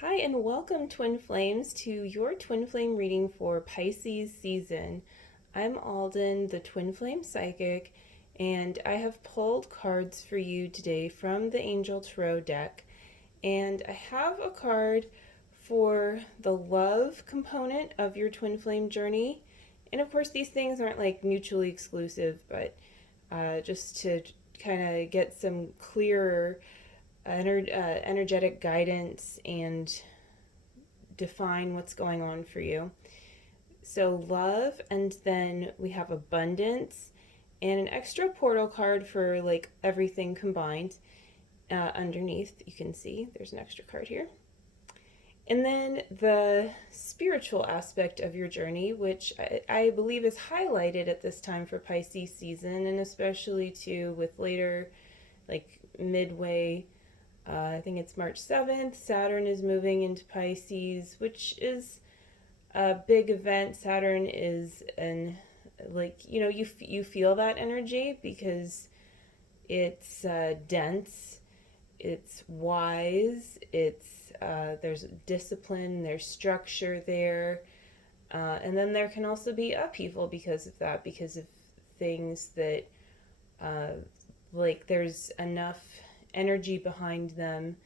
Hi, and welcome, Twin Flames, to your Twin Flame reading for Pisces season. I'm Alden, the Twin Flame Psychic, and I have pulled cards for you today from the Angel Tarot deck. And I have a card for the love component of your Twin Flame journey. And of course, these things aren't like mutually exclusive, but just to kind of get some clearer energetic guidance and define what's going on for you. So, love, and then we have abundance, and an extra portal card for like everything combined. Underneath, you can see there's an extra card here. And then the spiritual aspect of your journey, which I believe is highlighted at this time for Pisces season, and especially too with later, like midway, I think it's March 7th, Saturn is moving into Pisces, which is a big event. Saturn is you feel that energy because it's dense, it's wise, there's discipline, there's structure there, and then there can also be upheaval because of that, because of things that uh, there's enough energy behind them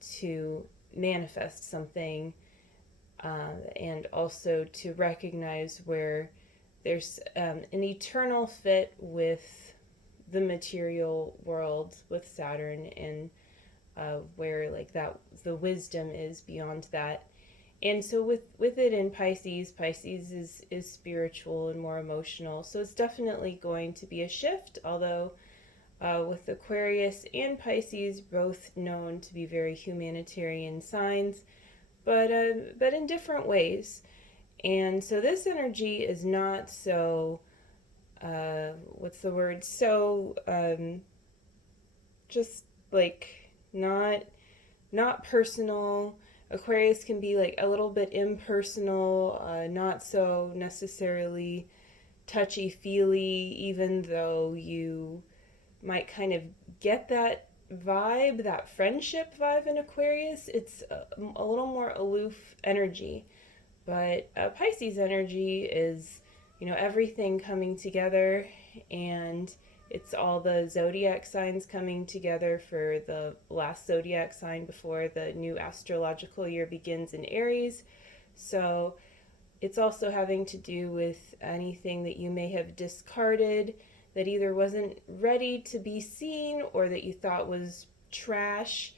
to manifest something, and also to recognize where there's an eternal fit with the material world with Saturn, and where like that the wisdom is beyond that. And so with it in Pisces is spiritual and more emotional. So it's definitely going to be a shift, although with Aquarius and Pisces both known to be very humanitarian signs, but in different ways. And so this energy is not so what's the word? So just like not personal. Aquarius can be like a little bit impersonal, not so necessarily touchy feely, even though you might kind of get that vibe, that friendship vibe in Aquarius. It's a little more aloof energy. But Pisces energy is, everything coming together, and it's all the zodiac signs coming together for the last zodiac sign before the new astrological year begins in Aries. So it's also having to do with anything that you may have discarded that either wasn't ready to be seen or that you thought was trash.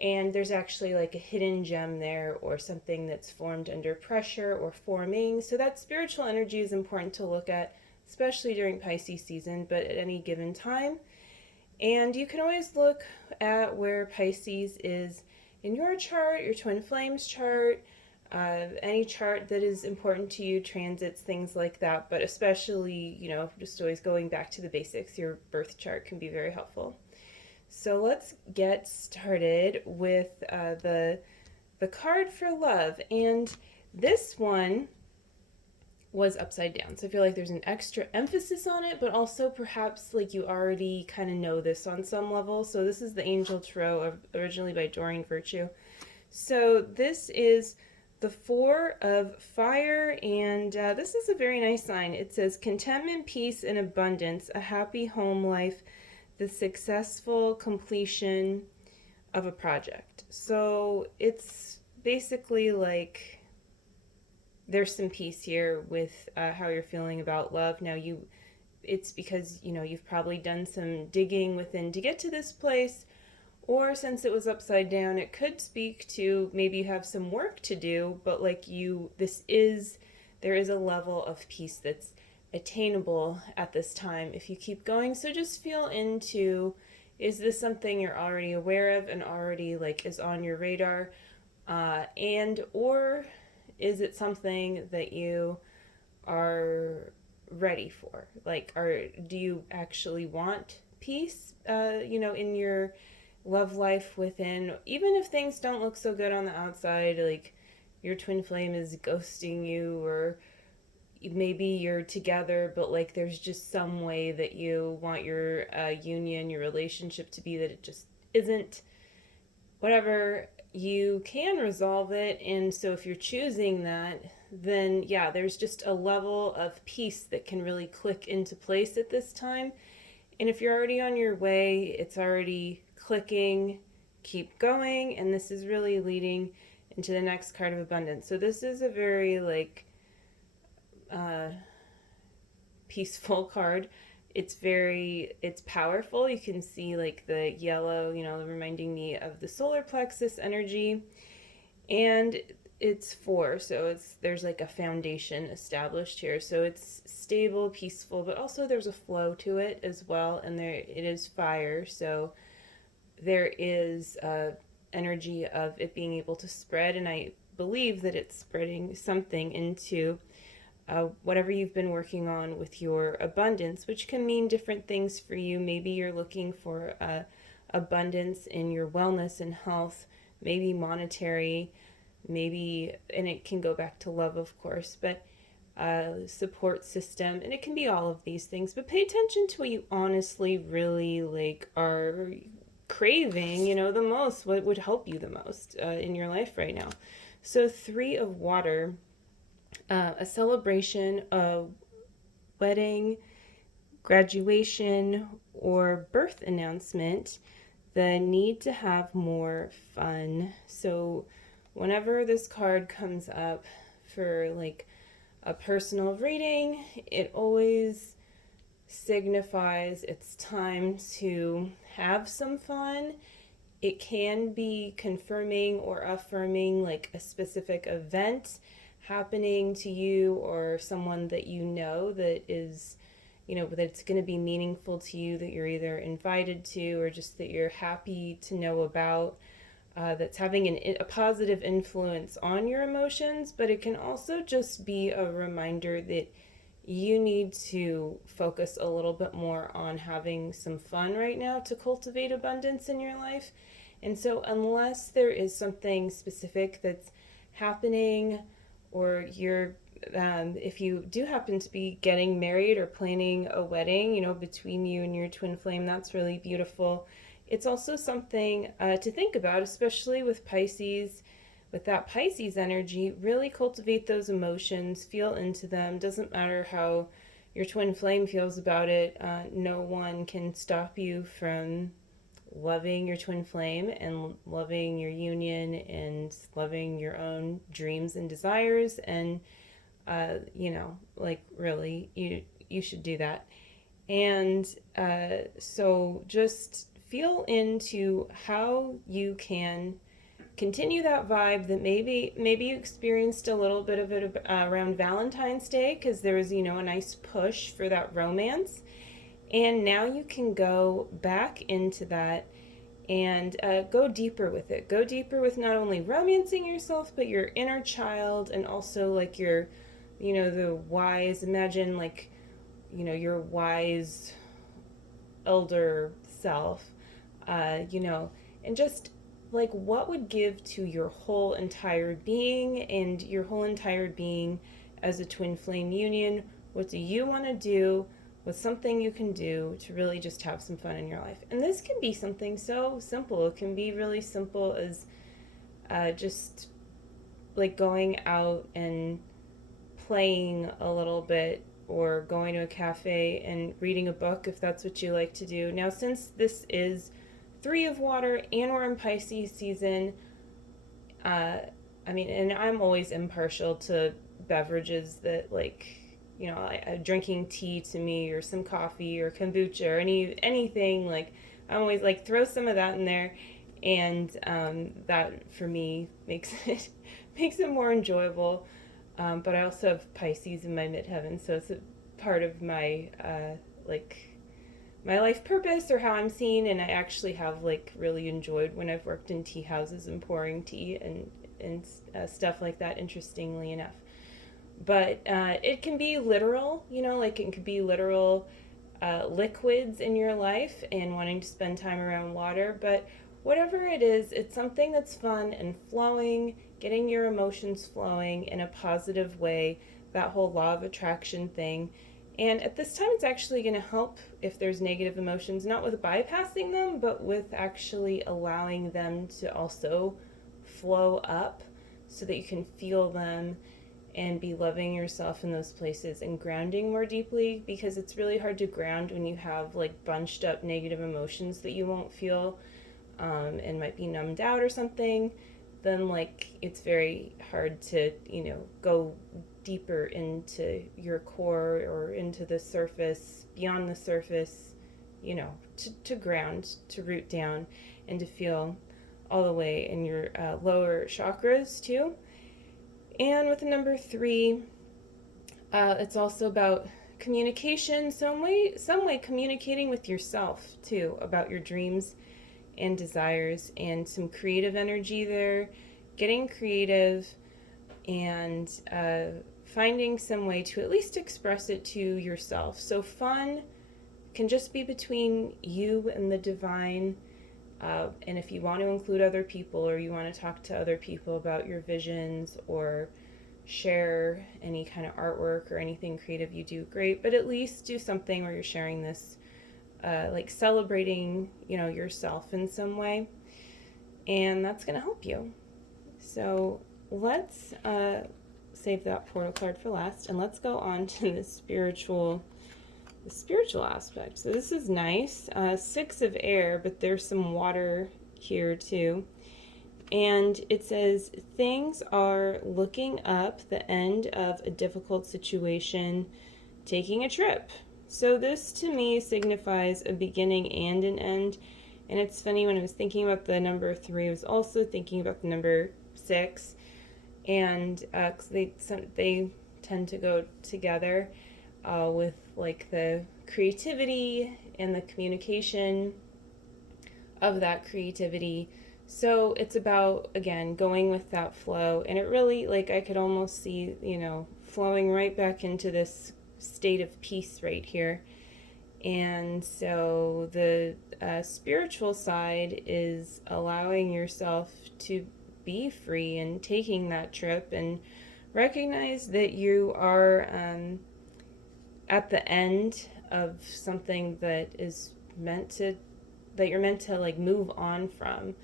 And there's actually like a hidden gem there, or something that's formed under pressure or forming. So that spiritual energy is important to look at, especially during Pisces season, but at any given time. And you can always look at where Pisces is in your chart, your twin flames chart, any chart that is important to you, transits, things like that. But especially, just always going back to the basics, your birth chart can be very helpful. So let's get started with the card for love. And this one was upside down. So I feel like there's an extra emphasis on it, but also perhaps like you already kind of know this on some level. So this is the Angel Tarot, originally by Doreen Virtue. So this is the Four of Fire, and this is a very nice sign. It says contentment, peace, and abundance, a happy home life, the successful completion of a project. So it's basically like there's some peace here with how you're feeling about love. Now it's because you've probably done some digging within to get to this place, or since it was upside down, it could speak to maybe you have some work to do, but there is a level of peace that's attainable at this time if you keep going. So just feel into, is this something you're already aware of and already like is on your radar, and or is it something that you are ready for? Do you actually want peace, in your love life within, even if things don't look so good on the outside, like your twin flame is ghosting you, or maybe you're together, but like there's just some way that you want your union, your relationship to be that it just isn't, whatever. you can resolve it. And so if you're choosing that, then yeah, there's just a level of peace that can really click into place at this time. And if you're already on your way, it's already clicking, keep going. And this is really leading into the next card of abundance. So this is a very like uh, peaceful card. It's powerful. You can see like the yellow, reminding me of the solar plexus energy. And it's four, so there's like a foundation established here. So it's stable, peaceful, but also there's a flow to it as well. And there it is fire, so there is energy of it being able to spread. And I believe that it's spreading something into whatever you've been working on with your abundance, which can mean different things for you. Maybe you're looking for abundance in your wellness and health, maybe monetary, maybe, and it can go back to love, of course, but support system, and it can be all of these things. But pay attention to what you honestly really like are craving, the most, what would help you the most in your life right now. So 3 of water, a celebration, a wedding, graduation, or birth announcement, the need to have more fun. So whenever this card comes up for like a personal reading, it always signifies it's time to have some fun. It can be confirming or affirming like a specific event happening to you or someone that that is, that's going to be meaningful to you, that you're either invited to or just that you're happy to know about, that's having a positive influence on your emotions. But it can also just be a reminder that you need to focus a little bit more on having some fun right now to cultivate abundance in your life. And so unless there is something specific that's happening, or if you do happen to be getting married or planning a wedding, between you and your twin flame, that's really beautiful. It's also something to think about, especially with Pisces. With that Pisces energy, really cultivate those emotions, feel into them. Doesn't matter how your twin flame feels about it. No one can stop you from loving your twin flame and loving your union and loving your own dreams and desires. And really, you should do that. And so just feel into how you can continue that vibe that maybe you experienced a little bit of it around Valentine's Day, because there was, a nice push for that romance. And now you can go back into that and go deeper with it. Go deeper with not only romancing yourself, but your inner child, and also like your, the wise, imagine like, your wise elder self, and just like what would give to your whole entire being, and your whole entire being as a twin flame union. What do you want to do? What's something you can do to really just have some fun in your life? And this can be something so simple. It can be really simple as just like going out and playing a little bit, or going to a cafe and reading a book if that's what you like to do. Now, since this is 3 of water and we're in Pisces season, and I'm always impartial to beverages that, like, drinking tea to me, or some coffee or kombucha or anything, like, I'm always like, throw some of that in there. And that for me makes it more enjoyable. But I also have Pisces in my midheaven, so it's a part of my my life purpose, or how I'm seen. And I actually have like really enjoyed when I've worked in tea houses and pouring tea and stuff like that, interestingly enough. But it can be literal, like it could be literal liquids in your life and wanting to spend time around water. But whatever it is, it's something that's fun and flowing, getting your emotions flowing in a positive way, that whole law of attraction thing. And at this time, it's actually going to help if there's negative emotions, not with bypassing them, but with actually allowing them to also flow up so that you can feel them and be loving yourself in those places and grounding more deeply, because it's really hard to ground when you have like bunched up negative emotions that you won't feel, and might be numbed out or something. Then like it's very hard to, go deeper into your core or into the surface, beyond the surface, to ground, to root down, and to feel all the way in your lower chakras too. And with the number 3, it's also about communication, some way communicating with yourself too, about your dreams and desires, and some creative energy there, getting creative and finding some way to at least express it to yourself. So fun can just be between you and the divine. And if you want to include other people, or you want to talk to other people about your visions, or share any kind of artwork or anything creative you do, great. But at least do something where you're sharing this, like celebrating, yourself in some way. And that's going to help you. So let's save that portal card for last, and let's go on to the spiritual aspect. So this is nice. 6 of air, but there's some water here too. And it says, things are looking up, the end of a difficult situation, taking a trip. So this to me signifies a beginning and an end. And it's funny, when I was thinking about the number 3, I was also thinking about the number 6. And 'cause they tend to go together, with like the creativity and the communication of that creativity. So it's about, again, going with that flow. And it really, like, I could almost see, flowing right back into this state of peace right here. And so the spiritual side is allowing yourself to be free and taking that trip, and recognize that you are at the end of something that you're meant to like move on from,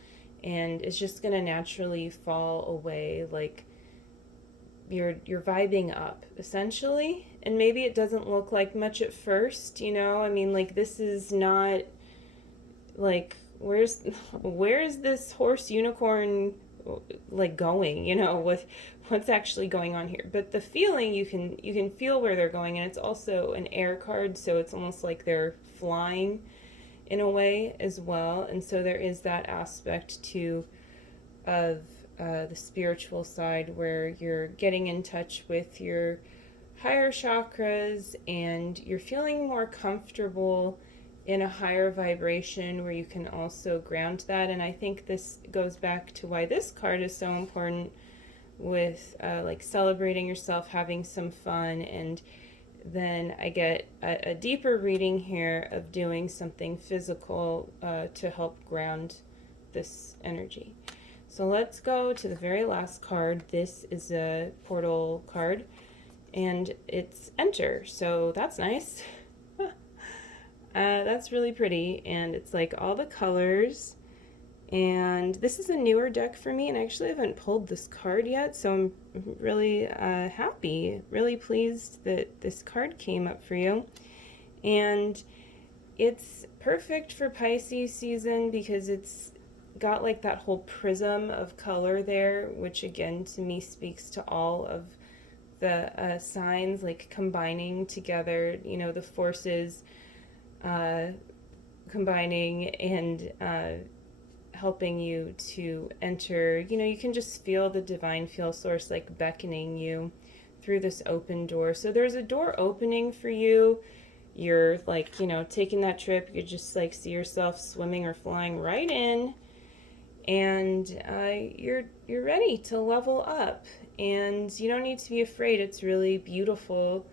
and it's just going to naturally fall away. Like you're vibing up essentially, and maybe it doesn't look like much at first, I mean, like, this is not like, where's this horse unicorn like going, with what's actually going on here. But the feeling, you can feel where they're going, and it's also an air card, so it's almost like they're flying in a way as well. And so there is that aspect too of the spiritual side, where you're getting in touch with your higher chakras, and you're feeling more comfortable in a higher vibration, where you can also ground that. And I think this goes back to why this card is so important, with like celebrating yourself, having some fun. And then I get a deeper reading here of doing something physical to help ground this energy. So let's go to the very last card. This is a portal card, and it's enter. So that's nice. That's really pretty, and it's like all the colors. And this is a newer deck for me, and I actually haven't pulled this card yet, so I'm really happy, really pleased that this card came up for you. And it's perfect for Pisces season, because it's got like that whole prism of color there, which again to me speaks to all of the signs, like combining together, the forces combining and helping you to enter. You can just feel the divine feel source like beckoning you through this open door. So there's a door opening for you. You're like, taking that trip. You just like see yourself swimming or flying right in, and you're ready to level up. And you don't need to be afraid. It's really beautiful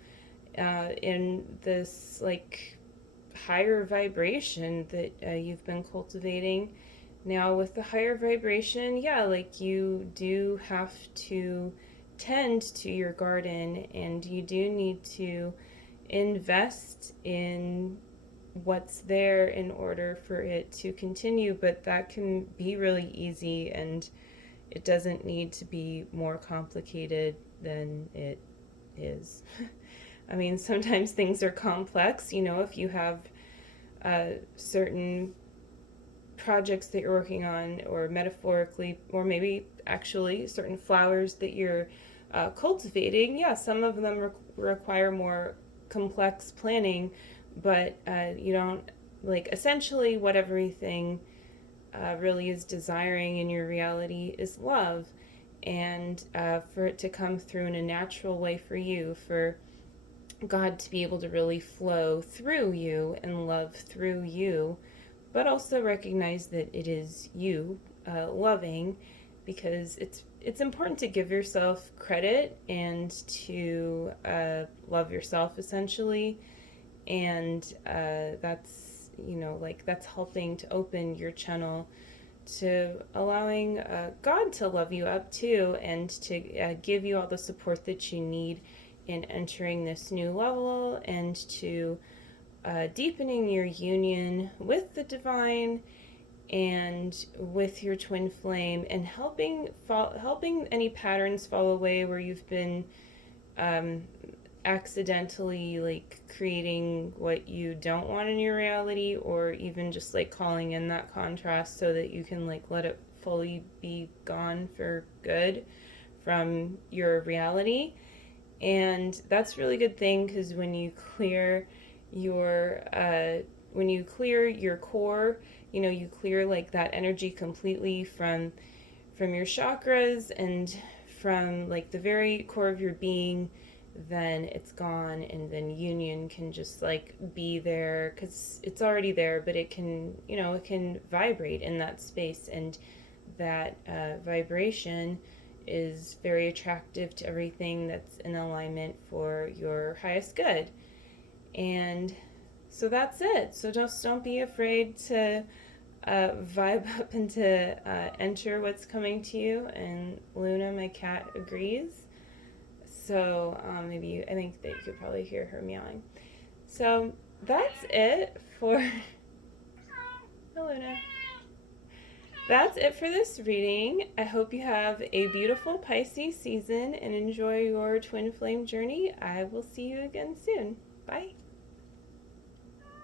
in this like higher vibration that you've been cultivating. Now with the higher vibration, like you do have to tend to your garden, and you do need to invest in what's there in order for it to continue. But that can be really easy, and it doesn't need to be more complicated than it is. I mean, sometimes things are complex, if you have certain projects that you're working on, or metaphorically, or maybe actually certain flowers that you're cultivating. Yeah, some of them require more complex planning, but you don't, like, essentially what everything really is desiring in your reality is love. And for it to come through in a natural way for you, for God to be able to really flow through you and love through you, but also recognize that it is you loving, because it's important to give yourself credit and to love yourself, essentially. And that's, like, that's helping to open your channel to allowing God to love you up too, and to give you all the support that you need in entering this new level, and to deepening your union with the divine and with your twin flame, and helping any patterns fall away where you've been accidentally, like, creating what you don't want in your reality, or even just like calling in that contrast so that you can, like, let it fully be gone for good from your reality. And that's a really good thing, because when you clear your core, you clear, like, that energy completely from your chakras and from, like, the very core of your being, then it's gone, and then union can just, like, be there, because it's already there, but it can, it can vibrate in that space, and that vibration is very attractive to everything that's in alignment for your highest good. And so that's it. So just don't be afraid to vibe up and to enter what's coming to you. And Luna, my cat, agrees. So I think that you could probably hear her meowing. So that's it for Luna. That's it for this reading. I hope you have a beautiful Pisces season and enjoy your twin flame journey. I will see you again soon. Bye.